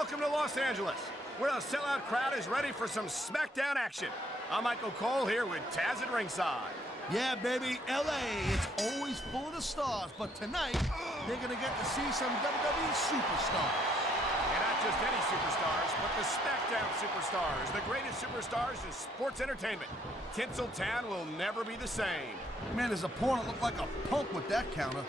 Welcome to Los Angeles, where a sellout crowd is ready for some SmackDown action. I'm Michael Cole here with Taz at ringside. Yeah, baby, LA, it's always full of the stars, but tonight, they're gonna get to see some WWE superstars. And not just any superstars, but the SmackDown superstars, the greatest superstars in sports entertainment. Tinseltown will never be the same. Man, his opponent looked like a punk with that counter.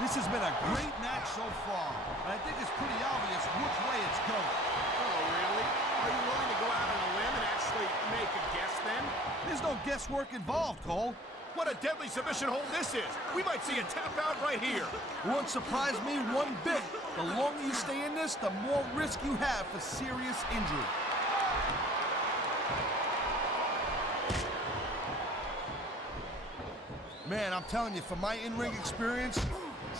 This has been a great match so far, and I think it's pretty obvious which way it's going. Oh, really? Are you willing to go out on a limb and actually make a guess then? There's no guesswork involved, Cole. What a deadly submission hold this is. We might see a tap out right here. It won't surprise me one bit. The longer you stay in this, the more risk you have for serious injury. Man, I'm telling you, from my in-ring experience,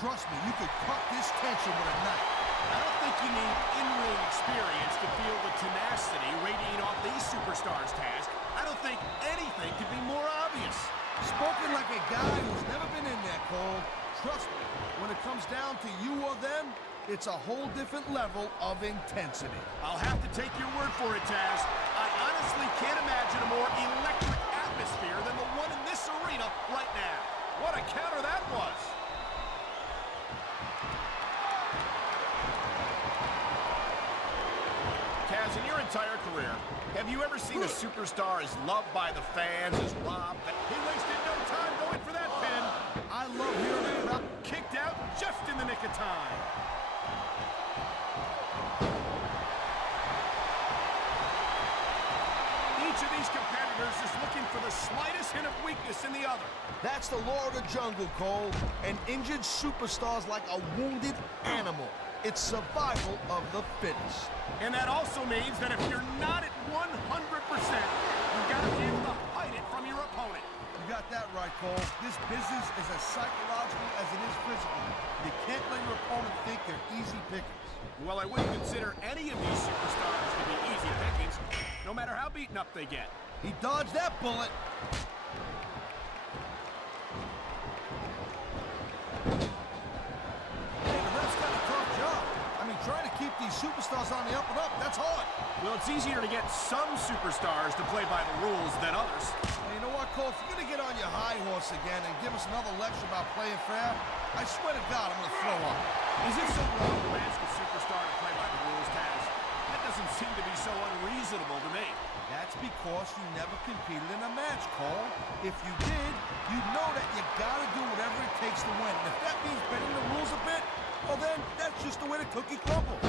trust me, you could cut this tension with a knife. I don't think you need in-ring experience to feel the tenacity radiating off these superstars, Taz. I don't think anything could be more obvious. Spoken like a guy who's never been in there, Cole. Trust me, when it comes down to you or them, it's a whole different level of intensity. I'll have to take your word for it, Taz. I honestly can't imagine a more electric atmosphere than the one in this arena right now. What a counter that was! Taz, in your entire career, have you ever seen a superstar as loved by the fans as Rob? He wasted no time going for that pin. I love hearing about Kicked out just in the nick of time. Each of these competitors is looking for the slightest hint of weakness in the other. That's the law of the jungle, Cole. An injured superstar's like a wounded animal. It's survival of the fittest. And that also means that if you're not at 100%, you've got to be able to hide it from your opponent. You got that right, Cole. This business is as psychological as it is physical. You can't let your opponent think they're easy pickings. Well, I wouldn't consider any of these superstars to be easy pickings, no matter how beaten up they get. He dodged that bullet. Hey, the ref's got a tough job. I mean, trying to keep these superstars on the up and up, that's hard. Well, it's easier to get some superstars to play by the rules than others. Hey, you know what, Cole? If you're going to get on your high horse again and give us another lecture about playing fair, I swear to God, I'm going to throw up. Is it so wrong to ask a superstar to play by the rules, Taz? That doesn't seem to be so unreasonable to me. That's because you never competed in a match, Cole. If you did, you'd know that you gotta do whatever it takes to win. And if that means bending the rules a bit, well then, that's just the way the cookie crumbles.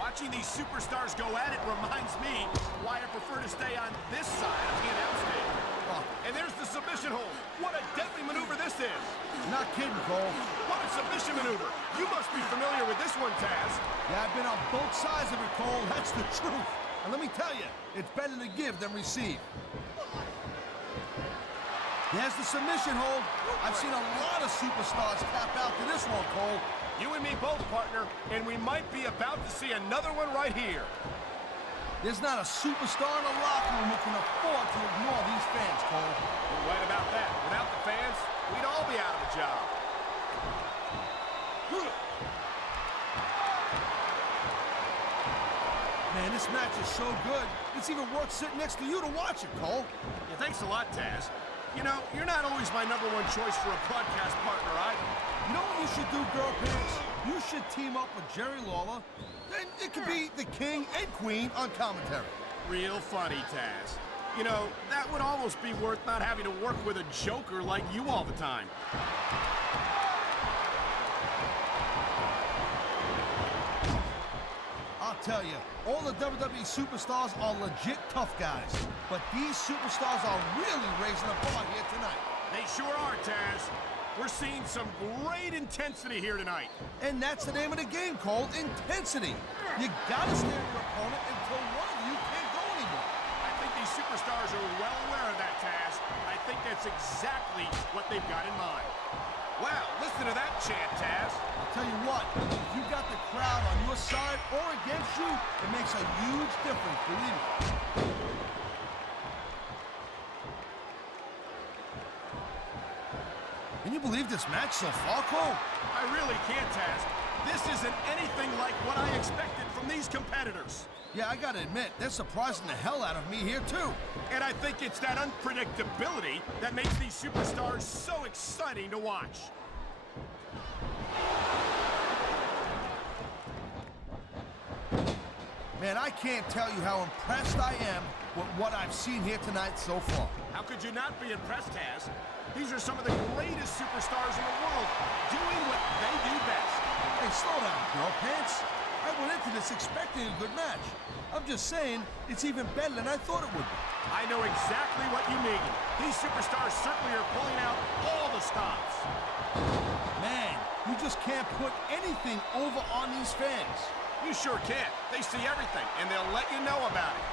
Watching these superstars go at it reminds me why I prefer to stay on this side of the announce table. And there's the submission hold. What a deadly maneuver this is. Not kidding, Cole. What a submission maneuver. You must be familiar with this one, Taz. Yeah, I've been on both sides of it, Cole. That's the truth. And let me tell you, it's better to give than receive. There's the submission hold. I've seen a lot of superstars tap out to this one, Cole. You and me both, partner, and we might be about to see another one right here. There's not a superstar in the locker room who can afford to ignore these fans, Cole. You're right about that. Without the fans, we'd all be out of a job. Man, this match is so good, it's even worth sitting next to you to watch it, Cole. Yeah, thanks a lot, Taz. You know, you're not always my #1 choice for a podcast partner either. You know what you should do, Girl Pants? You should team up with Jerry Lawler. Then it could be the king and queen on commentary. Real funny, Taz. You know, that would almost be worth not having to work with a joker like you all the time. I'll tell you, all the WWE superstars are legit tough guys. But these superstars are really raising the bar here tonight. They sure are, Taz. We're seeing some great intensity here tonight. And that's the name of the game, Cole, intensity. You gotta stare at your opponent until one of you can't go anymore. I think these superstars are well aware of that, Taz. I think that's exactly what they've got in mind. Wow, listen to that chant, Taz. I'll tell you what, if you got the crowd on your side or against you, it makes a huge difference, believe me. Can you believe this match so far, Cole? I really can't, Taz. This isn't anything like what I expected from these competitors. Yeah, I gotta admit, they're surprising the hell out of me here, too. And I think it's that unpredictability that makes these superstars so exciting to watch. Man, I can't tell you how impressed I am with what I've seen here tonight so far. How could you not be impressed, Taz? These are some of the greatest superstars in the world, doing what they do best. Hey, slow down, girl pants. I went into this expecting a good match. I'm just saying, it's even better than I thought it would be. I know exactly what you mean. These superstars certainly are pulling out all the stops. Man, you just can't put anything over on these fans. You sure can. They see everything, and they'll let you know about it.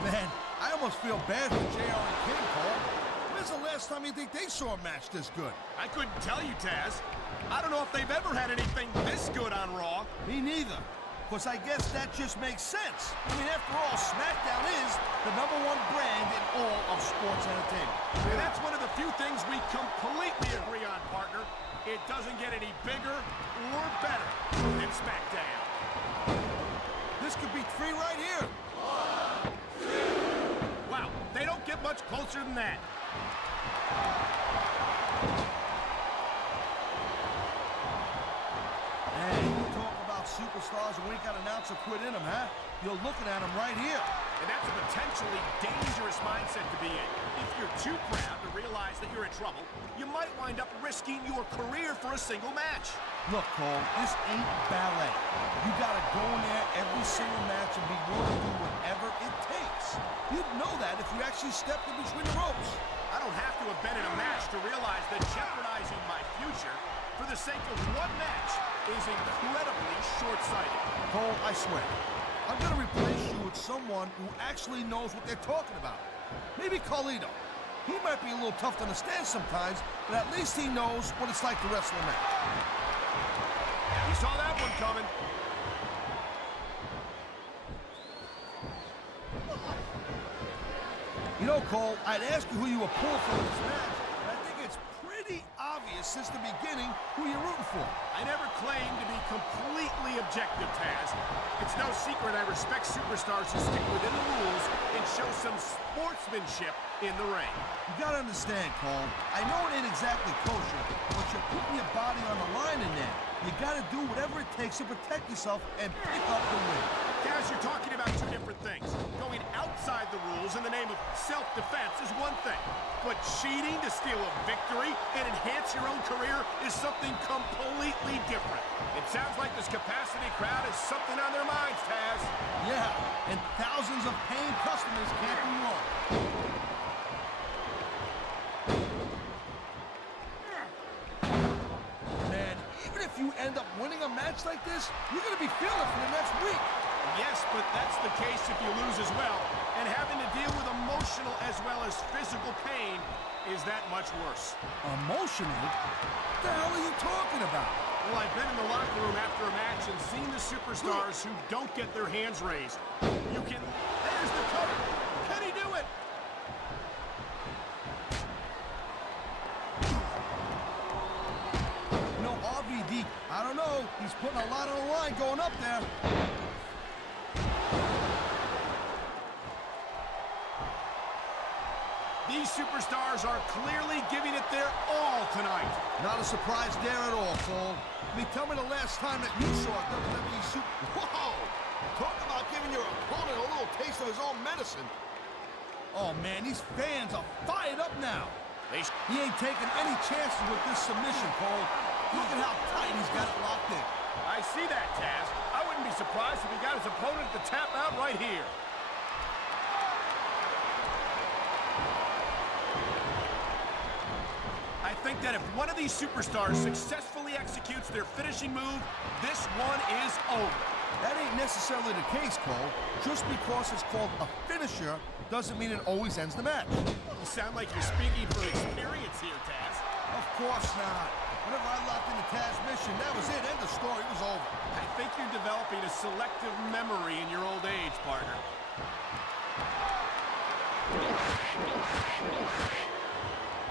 Man, I almost feel bad for JR and King, Cole. When's the last time you think they saw a match this good? I couldn't tell you, Taz. I don't know if they've ever had anything this good on Raw. Me neither. Because I guess that just makes sense. I mean, after all, SmackDown is the #1 brand in all of sports entertainment. And that's one of the few things we completely agree on, partner. It doesn't get any bigger or better than SmackDown. This could be 3 right here. Wow, they don't get much closer than that. Hey, you talk about superstars and we ain't got an ounce of quit in them, huh? You're looking at them right here. And that's a potentially dangerous mindset to be in. If you're too proud to realize that you're in trouble, you might wind up risking your career for a single match. Look, Cole, this ain't ballet. You gotta go in there every single match and be willing to do whatever it takes. You'd know that if you actually stepped in between the ropes. I don't have to have been in a match to realize that jeopardizing my future for the sake of one match is incredibly short-sighted. Cole, I swear, I'm gonna replace you with someone who actually knows what they're talking about. Maybe Carlito. He might be a little tough to understand sometimes, but at least he knows what it's like to wrestle a match. You saw that one coming. You know, Cole, I'd ask you who you were pulling for in this match, but I think it's pretty obvious since the beginning who you're rooting for. I never claimed to be completely objective, Taz. It's no secret I respect superstars who stick within the rules and show some sportsmanship in the ring. You gotta understand, Cole, I know it ain't exactly kosher, but you're putting your body on the line in there. You gotta do whatever it takes to protect yourself and pick up the win. Taz, you're talking about two different things. Going outside the rules in the name of self-defense is one thing, but cheating to steal a victory and enhance your own career is something completely different. It sounds like this capacity crowd has something on their minds, Taz. Yeah, and thousands of paying customers can't be wrong. Man, even if you end up winning a match like this, you're gonna be feeling it for the next week. Yes, but that's the case if you lose as well. And having to deal with emotional as well as physical pain is that much worse. Emotional? What the hell are you talking about? Well, I've been in the locker room after a match and seen the superstars who don't get their hands raised. You can... There's the cover! Can he do it? You know, RVD, I don't know. He's putting a lot on the line going up there. These superstars are clearly giving it their all tonight. Not a surprise there at all, Cole. I mean, tell me the last time that you saw a WWE super... Whoa! Talk about giving your opponent a little taste of his own medicine. Oh, man, these fans are fired up now. He ain't taking any chances with this submission, Cole. Look at how tight he's got it locked in. I see that, Taz. I wouldn't be surprised if he got his opponent to tap out right here. I think that if one of these superstars successfully executes their finishing move, this one is over. That ain't necessarily the case, Cole. Just because it's called a finisher doesn't mean it always ends the match. You sound like you're speaking from experience here, Taz. Of course not. Whenever I locked in the Taz mission, that was it. End of story. It was over. I think you're developing a selective memory in your old age, partner.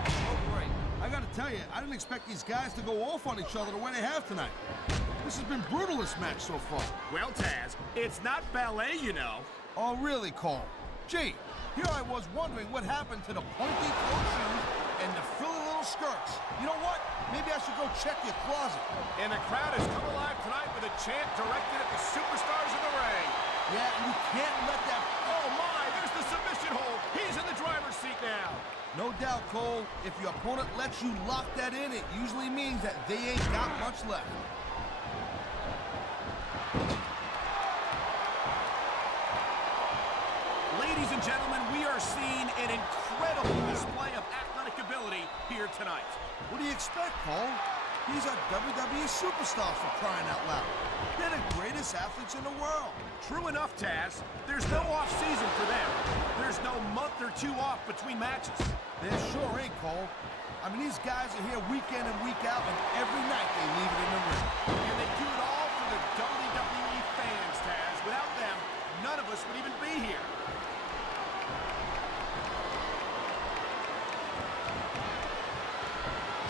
Oh, great. I gotta tell you, I didn't expect these guys to go off on each other the way they have tonight. This has been brutal, this match so far. Well, Taz, it's not ballet, you know. Oh, really, Cole? Gee, here I was wondering what happened to the pointy toe shoes and the frilly little skirts. You know what? Maybe I should go check your closet. And the crowd has come alive tonight with a chant directed at the superstars of the ring. Yeah, and you can't let that... Oh, my, there's the submission hold. He's in the driver's seat now. No doubt, Cole. If your opponent lets you lock that in, it usually means that they ain't got much left. Ladies and gentlemen, we are seeing an incredible display of athletic ability here tonight. What do you expect, Cole? These are WWE superstars for crying out loud. They're the greatest athletes in the world. True enough, Taz. There's no off-season for them. There's no month or two off between matches. There sure ain't, Cole. I mean, these guys are here week in and week out, and every night they leave it in the ring. And they do it all for the WWE fans, Taz. Without them, none of us would even be here.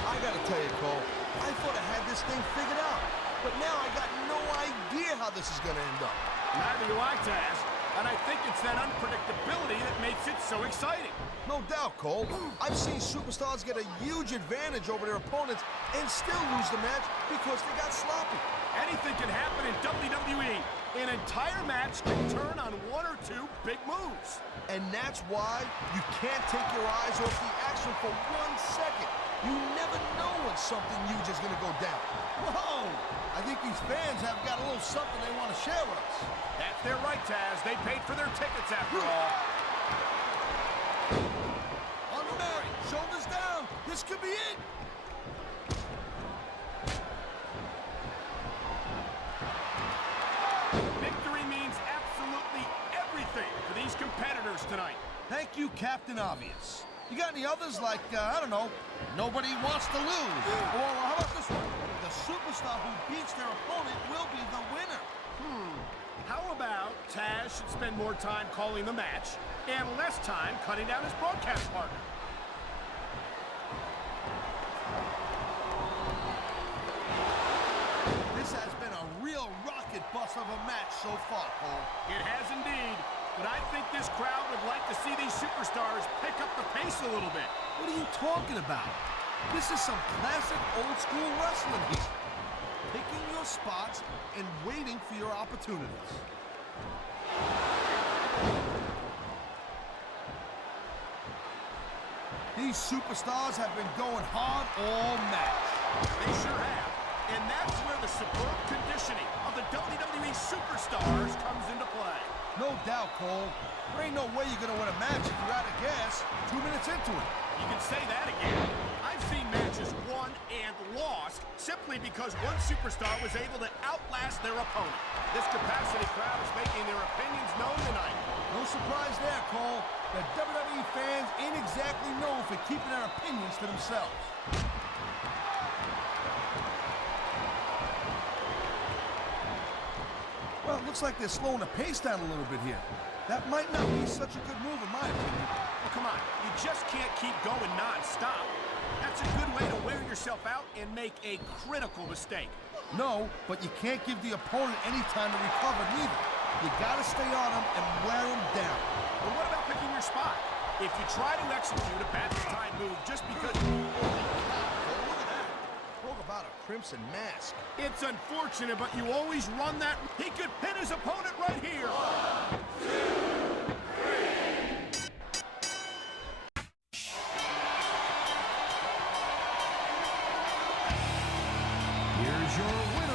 I gotta tell you, Cole, I thought I had this thing figured out. But now I got no idea how this is gonna end up. Neither do I, Taz. And I think it's that unpredictability that makes it so exciting. No doubt, Cole. I've seen superstars get a huge advantage over their opponents and still lose the match because they got sloppy. Anything can happen in WWE. An entire match can turn on one or two big moves. And that's why you can't take your eyes off the action for 1 second. You never know when something huge is going to go down. Whoa! I think these fans have got a little something they want to share with us. That's their right, Taz. They paid for their tickets after all. On the mat, shoulders down. This could be it. Victory means absolutely everything for these competitors tonight. Thank you, Captain Obvious. You got any others like, I don't know, nobody wants to lose? Or how about this one? The superstar who beats their opponent will be the winner. How about Taz should spend more time calling the match and less time cutting down his broadcast partner? This has been a real rocket bus of a match so far, Cole. It has indeed. But I think this crowd would like to see these superstars pick up the pace a little bit. What are you talking about? This is some classic old-school wrestling here. Picking your spots and waiting for your opportunities. These superstars have been going hard all match. They sure have. And that's where the superb conditioning of the WWE superstars comes into play. No doubt, Cole. There ain't no way you're going to win a match if you're out of gas 2 minutes into it. You can say that again. I've seen matches won and lost simply because one superstar was able to outlast their opponent. This capacity crowd is making their opinions known tonight. No surprise there, Cole. The WWE fans ain't exactly known for keeping their opinions to themselves. Well, it looks like they're slowing the pace down a little bit here. That might not be such a good move in my opinion. Well, come on. You just can't keep going non-stop. That's a good way to wear yourself out and make a critical mistake. No, but you can't give the opponent any time to recover neither. You gotta stay on them and wear them down. But what about picking your spot? If you try to execute a bad time move just because... Talk about a crimson mask. It's unfortunate, but you always run that... He could pin his opponent right here. 1, 2, 3. Here's your winner.